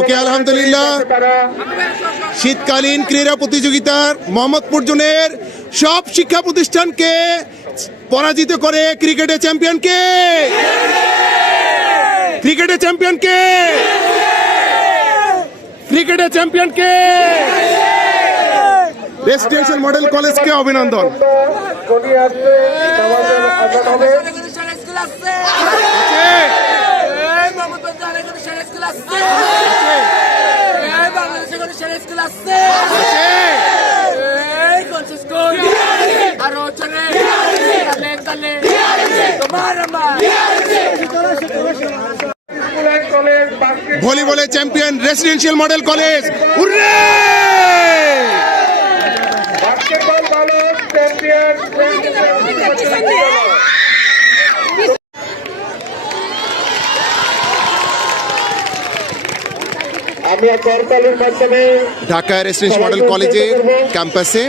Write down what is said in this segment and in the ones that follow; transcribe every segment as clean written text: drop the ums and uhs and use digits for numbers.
ওকে, আলহামদুলিল্লাহ। শীতকালীন ক্রীড়া প্রতিযোগিতার মোহাম্মদপুর জোনের সব শিক্ষা প্রতিষ্ঠানকে পরাজিত করে ক্রিকেটের চ্যাম্পিয়নকে, ক্রিকেটের চ্যাম্পিয়নকে, ক্রিকেটের চ্যাম্পিয়নকে, রেসিডেন্সিয়াল মডেল কলেজকে অভিনন্দন। ভলিবলে champion residential model college, hurray! Basketball ভালো চ্যাম্পিয়ন। আমরা করতালির মাধ্যমে ঢাকা রেসিডেন্সিয়াল মডেল কলেজের ক্যাম্পাসে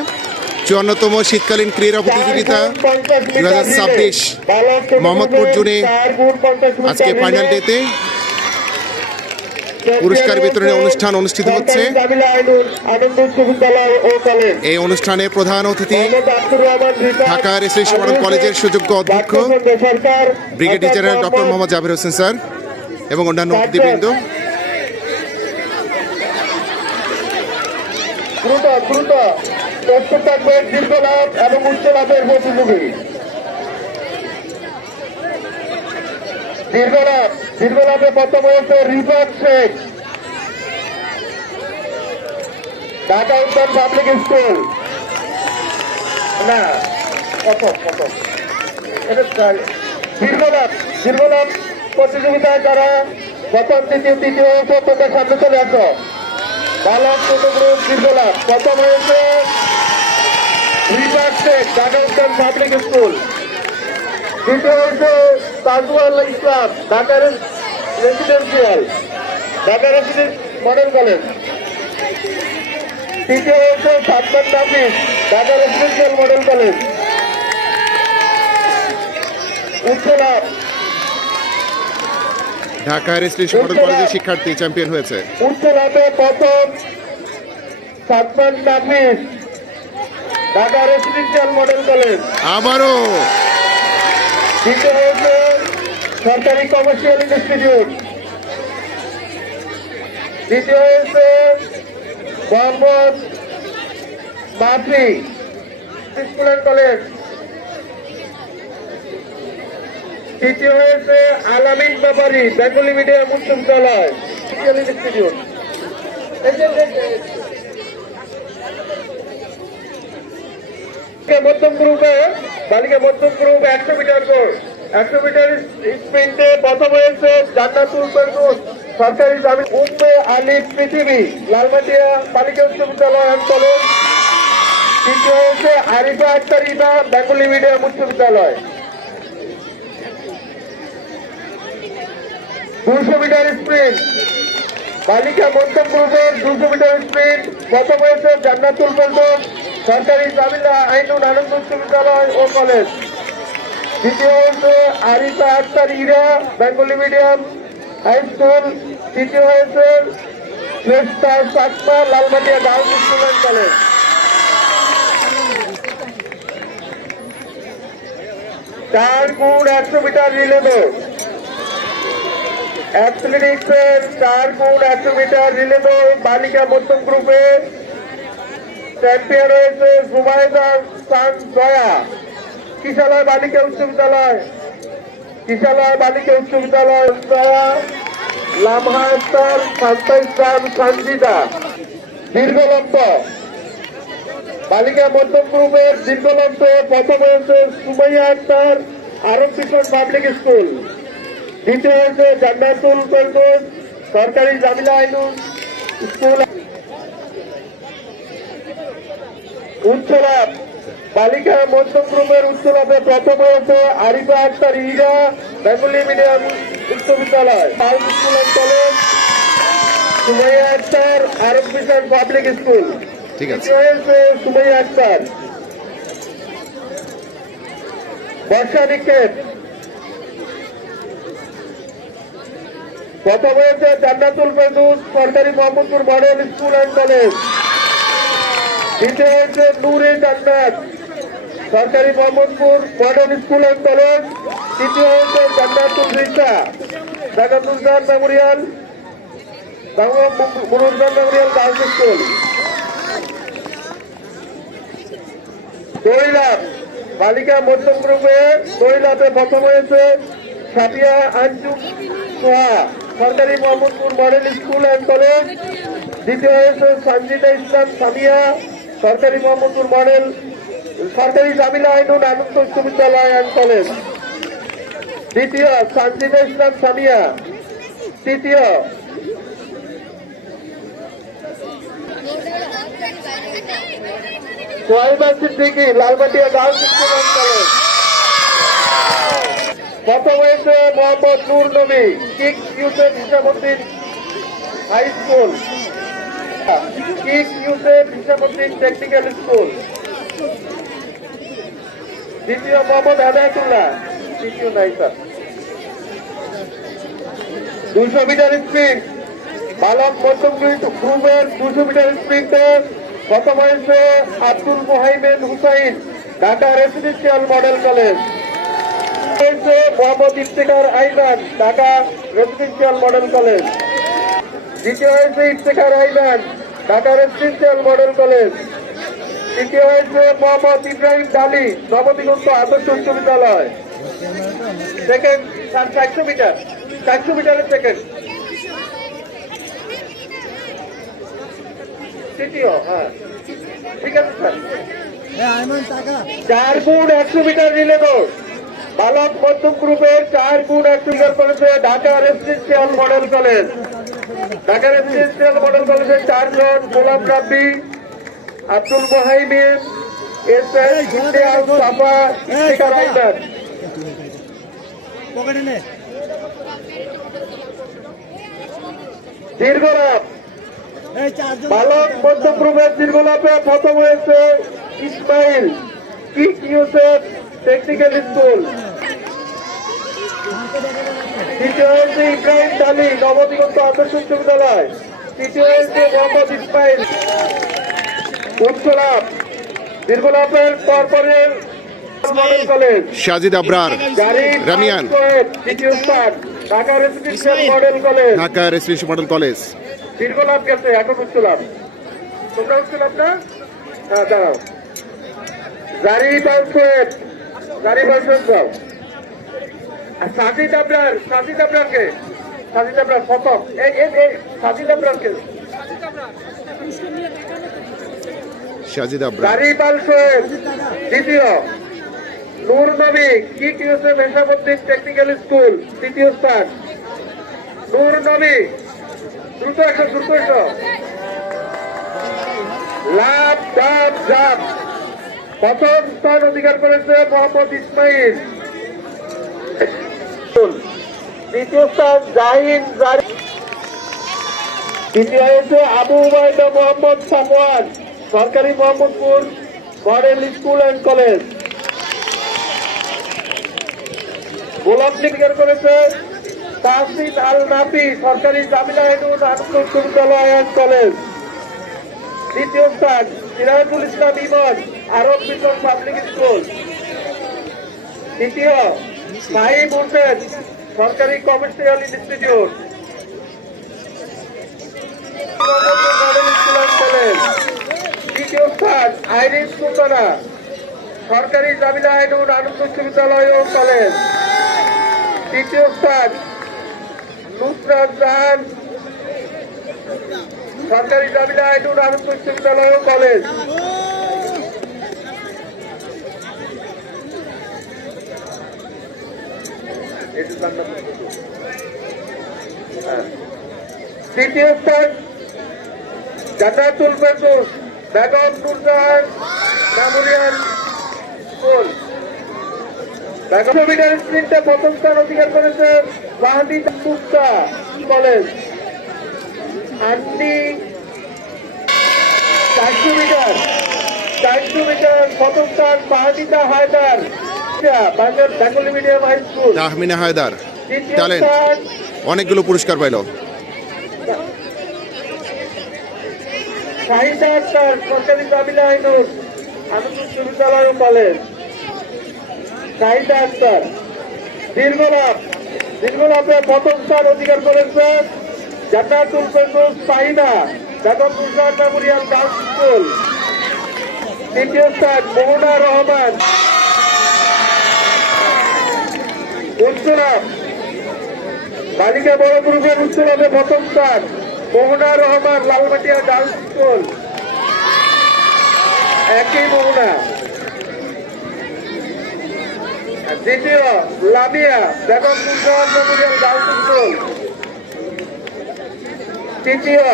54তম শীতকালীন ক্রীড়া প্রতিযোগিতা 2026 মোহাম্মদপুর জোনে আজকে ফাইনাল ডেতে পুরস্কার বিতরণী অনুষ্ঠান অনুষ্ঠিত হচ্ছে। এই অনুষ্ঠানে প্রধান অতিথি ঢাকা রেসিডেন্সিয়াল মডেল কলেজের সুযোগ্য অধ্যক্ষ ব্রিগেডিয়ার জেনারেল ডক্টর মোহাম্মদ জাবির হোসেন স্যার এবং অন্যান্য অতিথিবৃন্দ। প্রস্তুত থাকবে দীর্ঘ লাভ এবং উচ্চ লাভের প্রতিযোগী। দীর্ঘ লাভে প্রথম হয়েছে রিফাত শেখ, ঢাকা উত্তর পাবলিক স্কুল। না দীর্ঘ লাভ প্রতিযোগিতায় যারা প্রথম তৃতীয় হয়েছে তোদের সামনে চলে আসো। বালক ছোট গ্রুপ দীর্ঘ লাভ প্রথম হয়েছে রিফাত শেখ, ঢাকা উত্তর পাবলিক স্কুল। দ্বিতীয় হয়েছে Tajul Islam, Dhaka residential model college. তৃতীয় হয়েছে সাদমান নাফিস, ঢাকা রেসিডেন্সিয়াল মডেল কলেজ। উচ্চ লাভ ঢাকা রেসিডেন্সিয়াল মডেল কলেজের শিক্ষার্থী চ্যাম্পিয়ন হয়েছে। উচ্চ লাভে প্রথম সাদমান নাফিস, ঢাকা রেসিডেন্সিয়াল মডেল কলেজ। আবারও দ্বিতীয় হয়েছে সরকারি কমার্শিয়াল ইনস্টিটিউট। দ্বিতীয় হয়েছে মোহাম্মদ মাফি স্কুল অ্যান্ড কলেজ। তৃতীয় হয়েছে আলামিন ব্যাপারী বেঙ্গলি মিডিয়াম উচ্চ বিদ্যালয় ইনস্টিটিউট। মধ্যম গ্রুপে বালিকা মধ্যম গ্রুপ 100 মিটার দৌড়, 100 মিটার স্প্রিন্টে প্রথম হয়েছে জান্নাতুল ফেরদৌস সরকারি জামি উম্মে আলী পৃথিবী লালমাটিয়া বালিকা উচ্চ বিদ্যালয় অ্যান্ড কলেজ। তৃতীয় হয়েছে আরিফা আক্তার ইমা বেঙ্গলি মিডিয়াম উচ্চ বিদ্যালয়। 200 মিটার স্প্রিন্ট বালিকা মধ্যম গ্রুপের 200 মিটার স্প্রিন্ট প্রথম হয়েছে জান্নাতুল ফেরদৌস সরকারি জামিলা আইনুল আনন্দ উচ্চ বিদ্যালয় ও কলেজ। দ্বিতীয় হয়েছে Arifa Akter Ira Bengali medium high school. তৃতীয় হয়েছে Shreshtha Sakma Lalmatia girls school and college. চার গুণ 100 মিটার রিলে দৌড় অ্যাথলেটিক্সের 4 গুণ 100 মিটার রিলে দৌড় বালিকা মধ্যম গ্রুপে চ্যাম্পিয়ন হয়েছে জুবাইদা সান জয়া কিশালয় বালিকা উচ্চ বিদ্যালয়। জয়া লামহা ইসলাম শান্তা ইসলাম সঞ্জিদা। দীর্ঘলম্ব বালিকা মধ্যম গ্রুপের দীর্ঘলম্ব প্রথম হয়েছে সুমাইয়া আক্তার আরব কিশোর পাবলিক স্কুল। দ্বিতীয় হয়েছে জান্নাতুল ফেরদৌস সরকারি জামিলা আইনুল স্কুল। উচ্চ লাভ বালিকা মধ্যম গ্রুপের উচ্চ লাভে প্রথম হয়েছে আরিফা আক্তার ইরা বেঙ্গলি মিডিয়াম উচ্চ বিদ্যালয় girls school and college. Sumaiya Akter Arab mission public school. তৃতীয় হয়েছে সুমাইয়া আক্তার। বর্ষা নিক্ষেপ প্রথম হয়েছে জান্নাতুল ফেরদৌস সরকারি Mohammadpur model school and college. দ্বিতীয় হয়েছে নূরে জান্নাত সরকারি Mohammadpur model school and college. তৃতীয় হয়েছে Jannatul Risa Dhaka Murjan memorial girls school. দৈলাভ বালিকা মধ্যম গ্রুপে দৈলাভে প্রথম হয়েছে সাফিয়া আঞ্জুম সোহা সরকারি Mohammadpur model school and college. দ্বিতীয় হয়েছে সঞ্জিদা ইসলাম সামিয়া সরকারি মোহাম্মদপুর মডেল সরকারি জামিলা আইনুল আনন্দ উচ্চ বিদ্যালয় অ্যান্ড কলেজ। দ্বিতীয় সঞ্জিদা ইসলাম সামিয়া। তৃতীয় Sohaiba Siddiqui Lalbatia girls school and college. প্রথম হয়েছে মোহাম্মদ নূর নবী কিক ইউসেফ হিসাবুদ্দিন হাই স্কুল কিক ইউসেফ হিসাবুদ্দিন টেকনিক্যাল স্কুল। দ্বিতীয় মোহাম্মদ হেদায়তুল্লাহ। তৃতীয় নাই স্যার। 200 মিটার স্প্রিন্ট বালক মধ্যম গ্রুপের 200 মিটার স্প্রিন্টে প্রথম হয়েছে Abdul Mohaimen Hussain Dhaka residential model college. হয়েছে Mohammad Iftekhar Aiman Dhaka residential model college. দ্বিতীয় হয়েছে Iftekhar Aiman Dhaka residential model college. তৃতীয় হয়েছে মোহাম্মদ ইব্রাহিম ডালি নবদিগন্ত আদর্শ উচ্চ বিদ্যালয়। সেকেন্ড 400 মিটার 400 মিটারের সেকেন্ড। তৃতীয় হ্যাঁ ঠিক আছে স্যার। 4 গুণ 100 মিটার রিলে দৌড় বালক মধ্যম গ্রুপের 4 গুণ 100 মিটার করেছে Dhaka residential model college. Dhaka residential model কলেজের 4 জন গোলাম রাব্বি আব্দুল মোহাইমিন এস এস ইমতিয়াজ সাফা ইফতেখার আইমান। দীর্ঘলাভ বালক মধ্যম গ্রুপের দীর্ঘলাভে প্রথম হয়েছে ইসমাইল কিক ইউসেফ টেকনিক্যাল স্কুল। দ্বিতীয় হয়েছে ইব্রাহিম ডালি নবদিগন্ত আদর্শ উচ্চ বিদ্যালয়। তৃতীয় হয়েছে মোহাম্মদ ইসমাইল। উচ্চলাভ দীর্ঘলাভের পরপরের মডেল কলেজ সাজিদ আবরার রামিয়ান দ্বিতীয় স্থান Dhaka residential model college. Dhaka residential model college. দীর্ঘলাভ গেছে এখন উচ্চলাভ। তোমরা উচ্চলাভ না হ্যাঁ দাঁড়াও। জারিফ আহমেদ যাও। সাজিদ আবরারকে সাজিদ আবরার প্রথম সাজিদ আবরারকে সাজিদ আবরার। জারিফ আল সোহেব দ্বিতীয়। নূর নবী কিক ইউসেফ হিসাবুদ্দিন টেকনিক্যাল স্কুল তৃতীয় স্থান। নূর নবী দ্রুত এসো। লাভ জাপ জাপ প্রথম স্থান অধিকার করেছে মোহাম্মদ ইসমাইল। দ্বিতীয় স্থান জাহিন জারি। তৃতীয় হয়েছে আবু উবাইদা মোহাম্মদ সাফওয়ান সরকারি Mohammadpur model school and college. গোলাপ অধিকার করেছে তাহসিন আল নাফি সরকারি জামিলা আইনুল আনন্দ উচ্চ বিদ্যালয় অ্যান্ড কলেজ। দ্বিতীয় স্থান সিরাজুল ইসলাম ইমন আরব মিশন পাবলিক স্কুল। তৃতীয় সাহিব হোসেন সরকারি commercial institute model school and college. তৃতীয় স্থান আইরিন সুলতানা সরকারি জামিলা আইনুল আনন্দ উচ্চ বিদ্যালয় ও কলেজ। তৃতীয় স্থান নুসরাত জাহান সরকারি জামিলা আইনুল আনন্দ উচ্চ বিদ্যালয় ও কলেজ। তৃতীয় স্থান Jannatul Ferdous Begum Nurjahan memorial school. 100 metre স্প্রিন্টে প্রথম স্থান অধিকার করেছে ওয়াহিদ মুস্তা কলেজ। আন্টি 400 মিটার প্রথম স্থান Mahdida Haidar Bengali medium high school. Tahmina Haidar দ্বিতীয় ট্যালেন্ট। স্থান অনেকগুলো পুরস্কার পাইল। শাহিদা আক্তার সরকারি জামিলা আইনুল আনন্দ উচ্চ বিদ্যালয় ও কলেজ। শাহিদা আক্তার দীর্ঘলাভে প্রথম স্থান অধিকার করেছেন Jannatul Ferdous Sahida Begum Rokeya memorial girls school. তৃতীয় স্থান মোহনা রহমান উচ্চলাভ বালিকা বড় গ্রুপের উচ্চলাভে প্রথম স্থান মোহনা রহমান লালমাটিয়া গার্লস স্কুল। একই মোহনা। দ্বিতীয় Lamia Begum Rokeya memorial girls school. তৃতীয়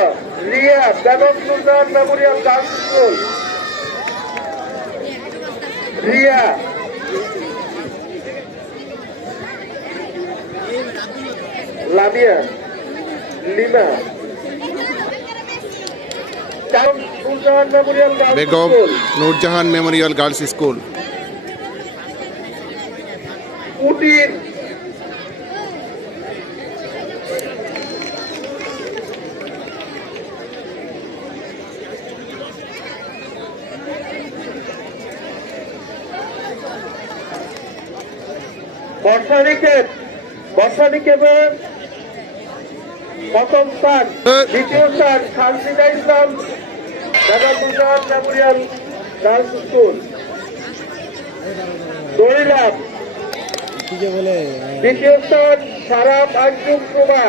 Ria Begum Rokeya memorial girls school. Ria. Lamia Lima Begum Nurjahan memorial girls school. উটির বর্ষানিকেতন প্রথম স্থান। দ্বিতীয় স্থান Shantida Islam Begum Rokeya memorial girls school. দড়িলাভ দ্বিতীয় স্থান সারাপ আঞ্জুম প্রভা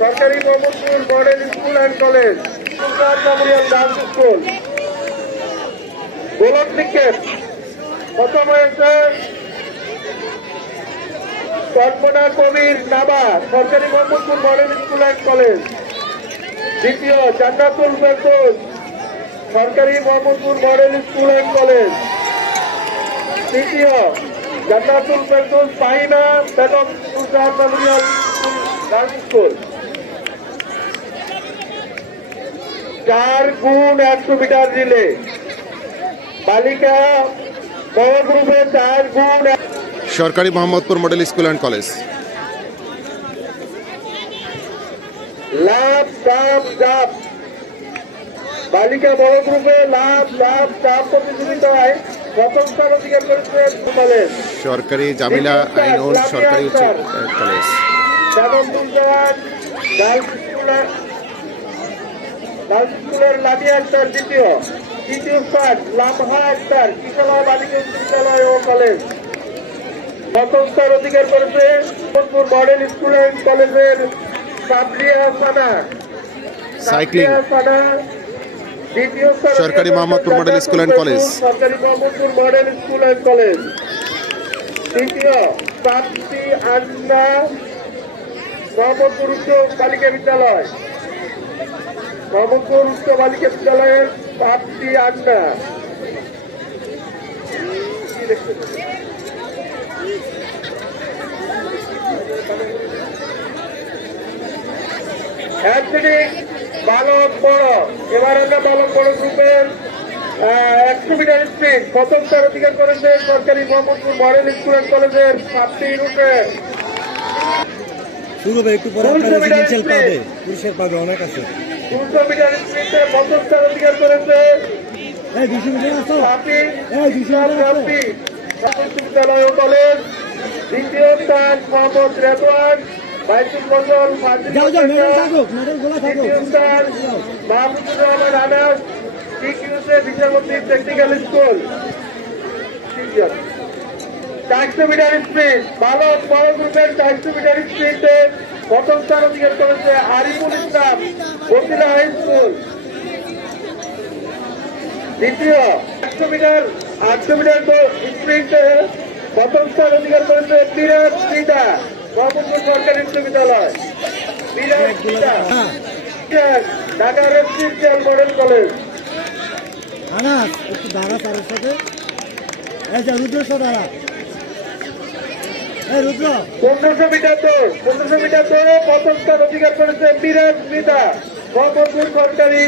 সরকারি Mohammadpur model school and college memorial girls school. গোলক নিক্ষেপ প্রথম হয়েছে কল্পনা কবির নাবা সরকারি Mohammadpur model school and college. দ্বিতীয় জান্নাতুল ফেরদৌস সরকারি Mohammadpur model school and college. তৃতীয় Jannatul Ferdous Pahina Begum Rokeya memorial girls school. 4x100 metre relay বালিকা বড় গ্রুপে 4x সরকারি Mohammadpur model school and college. লাভ জাপ বালিকা বড় গ্রুপে লাভ জাপ প্রতিযোগিতায় প্রথম স্থান অধিকার করেছেন কলেজ। সরকারি জামিলা আইনুল সরকারি উচ্চ কলেজ। বেগম রোকেয়া গার্লস স্কুলের লামিয়া আক্তার তৃতীয় স্থান লামহা আক্তার কিশোরা বালিকা উচ্চ বিদ্যালয় ও কলেজ। প্রথম স্থান অধিকার করেছে মোহাম্মদপুর মডেল স্কুল অ্যান্ড কলেজের সাবরিয়া সানা। সাইক্লিং দ্বিতীয় স্থান সরকারি Mohammadpur model school and college. সরকারি Mohammadpur model school and college. তৃতীয় প্রাপ্তি আন্না মোহাম্মদপুর উচ্চ বালিকা বিদ্যালয়। মোহাম্মদপুর উচ্চ বালিকা বিদ্যালয়ের প্রাপ্তি আন্না। অ্যাথলেটিক বালক বড় এবার আমরা বালক বড় গ্রুপের 100 মিটার স্প্রিন্ট প্রথম স্থান অধিকার করেছে সরকারি মোহাম্মদপুর মডেল স্কুল অ্যান্ড কলেজের প্রাপ্তি রূপে। একটু পরে আপনারা রেজিডেন্সিয়াল পাবে, পুরস্কার পাবে অনেক আছে। 200 মিটার স্প্রিন্টে প্রথম স্থান অধিকার করেছে 200 মিটার আসো, 200 বিশ্ববিদ্যালয় ও কলেজ। দ্বিতীয় স্থান মোহাম্মদ রেদওয়ান বাইতুল মজল তৃতীয় স্থান মাহমুদুর রহমান আনাস টিকিউসে বিচারপতি টেকনিক্যাল স্কুল। 400 মিটার স্প্রিন্ট বালক বড় গ্রুপের 400 মিটার স্প্রিন্টে প্রথম স্থান অধিকার করেছে আরিফুল ইসলাম বসিলা হাই স্কুল। দ্বিতীয় 800 মিটার স্প্রিন্টে প্রথম স্থান অধিকার করেছে বিরাট সিদা মোহাম্মদপুর সরকারি উচ্চ বিদ্যালয়। বিরাট সিদা ঢাকা রেসিডেন্সিয়াল মডেল কলেজ। একটু দাঁড়া তার সাথে রুদ্র দাঁড়া। রুদ্র 1500 মিটার দৌড়ে প্রথম স্থান অধিকার করেছে বিরাট সিদা মোহাম্মদপুর সরকারি